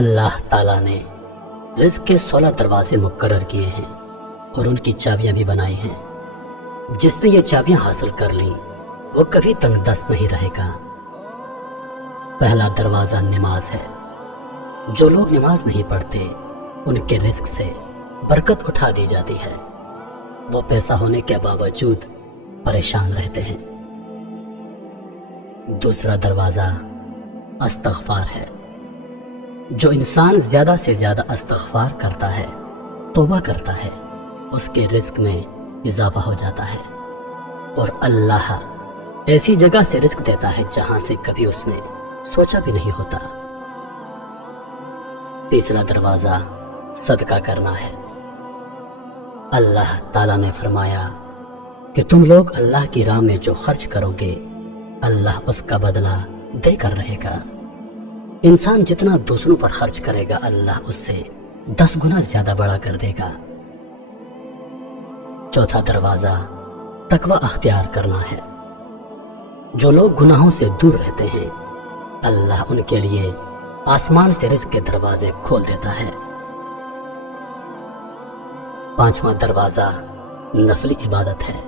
اللہ تعالیٰ نے رزق کے 16 دروازے مقرر کیے ہیں اور ان کی چابیاں بھی بنائی ہیں۔ جس نے یہ چابیاں حاصل کر لیں وہ کبھی تنگ دست نہیں رہے گا۔ پہلا دروازہ نماز ہے۔ جو لوگ نماز نہیں پڑھتے ان کے رزق سے برکت اٹھا دی جاتی ہے، وہ پیسہ ہونے کے باوجود پریشان رہتے ہیں۔ دوسرا دروازہ استغفار ہے۔ جو انسان زیادہ سے زیادہ استغفار کرتا ہے، توبہ کرتا ہے، اس کے رزق میں اضافہ ہو جاتا ہے اور اللہ ایسی جگہ سے رزق دیتا ہے جہاں سے کبھی اس نے سوچا بھی نہیں ہوتا۔ تیسرا دروازہ صدقہ کرنا ہے۔ اللہ تعالیٰ نے فرمایا کہ تم لوگ اللہ کی راہ میں جو خرچ کرو گے اللہ اس کا بدلہ دے کر رہے گا۔ انسان جتنا دوسروں پر خرچ کرے گا اللہ اس سے 10 گنا زیادہ بڑا کر دے گا۔ چوتھا دروازہ تقوی اختیار کرنا ہے۔ جو لوگ گناہوں سے دور رہتے ہیں اللہ ان کے لیے آسمان سے رزق کے دروازے کھول دیتا ہے۔ پانچواں دروازہ نفلی عبادت ہے۔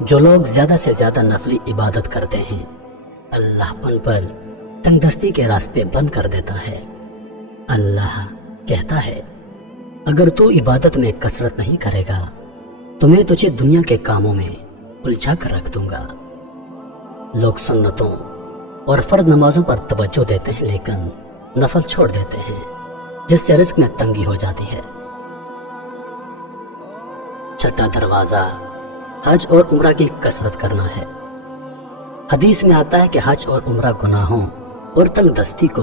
جو لوگ زیادہ سے زیادہ نفلی عبادت کرتے ہیں اللہ ان پر تنگ دستی کے راستے بند کر دیتا ہے۔ اللہ کہتا ہے اگر تو عبادت میں کثرت نہیں کرے گا تو میں تجھے دنیا کے کاموں میں الجھا کر رکھ دوں گا۔ لوگ سنتوں اور فرض نمازوں پر توجہ دیتے ہیں لیکن نفل چھوڑ دیتے ہیں جس سے رزق میں تنگی ہو جاتی ہے۔ چھٹا دروازہ حج اور عمرہ کی کثرت کرنا ہے۔ حدیث میں آتا ہے کہ حج اور عمرہ گناہوں اور تنگ دستی کو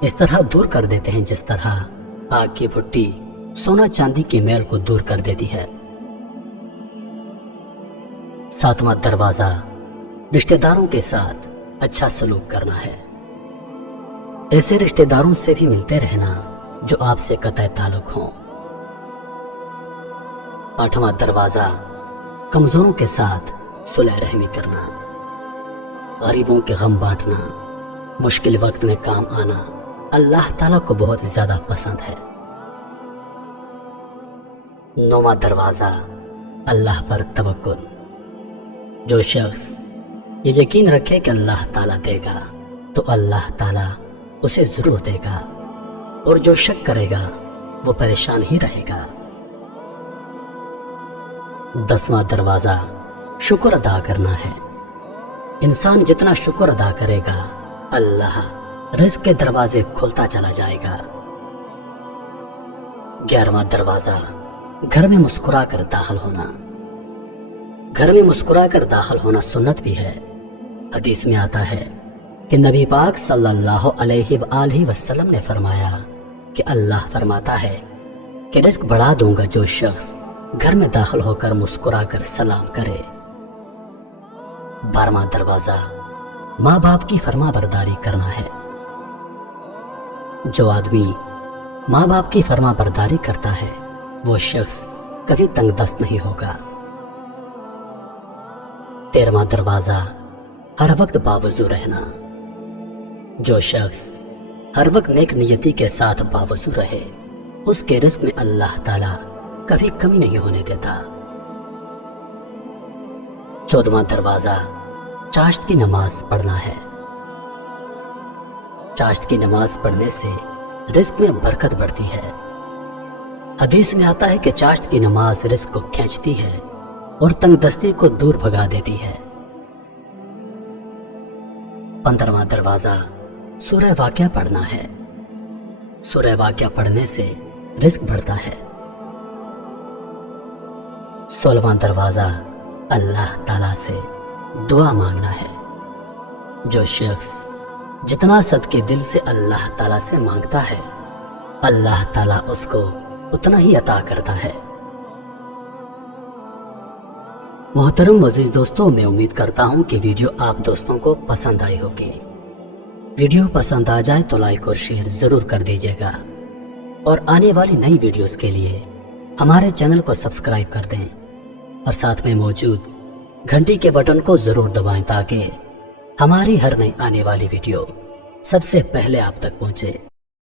اس طرح دور کر دیتے ہیں جس طرح آگ کی بھٹی سونا چاندی کی میل کو دور کر دیتی ہے۔ ساتواں دروازہ رشتہ داروں کے ساتھ اچھا سلوک کرنا ہے۔ ایسے رشتہ داروں سے بھی ملتے رہنا جو آپ سے قطع تعلق ہوں۔ آٹھواں دروازہ کمزوروں کے ساتھ صلح رحمی کرنا۔ غریبوں کے غم بانٹنا، مشکل وقت میں کام آنا اللہ تعالیٰ کو بہت زیادہ پسند ہے۔ نواں دروازہ اللہ پر توکل۔ جو شخص یہ یقین رکھے کہ اللہ تعالیٰ دے گا تو اللہ تعالیٰ اسے ضرور دے گا، اور جو شک کرے گا وہ پریشان ہی رہے گا۔ 10واں دروازہ شکر ادا کرنا ہے۔ انسان جتنا شکر ادا کرے گا اللہ رزق کے دروازے کھلتا چلا جائے گا۔ 11واں دروازہ گھر میں مسکرا کر داخل ہونا۔ گھر میں مسکرا کر داخل ہونا سنت بھی ہے۔ حدیث میں آتا ہے کہ نبی پاک صلی اللہ علیہ وآلہ وسلم نے فرمایا کہ اللہ فرماتا ہے کہ رزق بڑھا دوں گا جو شخص گھر میں داخل ہو کر مسکرا کر سلام کرے۔ 12واں دروازہ ماں باپ کی فرما برداری کرنا ہے۔ جو آدمی ماں باپ کی فرما برداری کرتا ہے وہ شخص کبھی تنگ دست نہیں ہوگا۔ 13واں دروازہ ہر وقت باوضو رہنا۔ جو شخص ہر وقت نیک نیتی کے ساتھ باوضو رہے اس کے رزق میں اللہ تعالیٰ کبھی کمی نہیں ہونے دیتا۔ 14واں دروازہ چاشت کی نماز پڑھنا ہے۔ چاشت کی نماز پڑھنے سے رزق میں برکت بڑھتی ہے۔ حدیث میں آتا ہے کہ چاشت کی نماز رزق کو کھینچتی ہے اور تنگ دستی کو دور بھگا دیتی ہے۔ 15واں دروازہ سورہ واقعہ پڑھنا ہے۔ سورہ واقعہ پڑھنے سے رزق بڑھتا ہے۔ 16واں دروازہ اللہ تعالیٰ سے دعا مانگنا ہے۔ جو شخص جتنا صدقے دل سے اللہ تعالیٰ سے مانگتا ہے اللہ تعالیٰ اس کو اتنا ہی عطا کرتا ہے۔ محترم عزیز دوستوں، میں امید کرتا ہوں کہ ویڈیو آپ دوستوں کو پسند آئی ہوگی۔ ویڈیو پسند آ جائے تو لائک اور شیئر ضرور کر دیجیے گا، اور آنے والی نئی ویڈیوز کے لیے ہمارے چینل کو سبسکرائب کر دیں اور ساتھ میں موجود گھنٹی کے بٹن کو ضرور دبائیں تاکہ ہماری ہر نئی آنے والی ویڈیو سب سے پہلے آپ تک پہنچے۔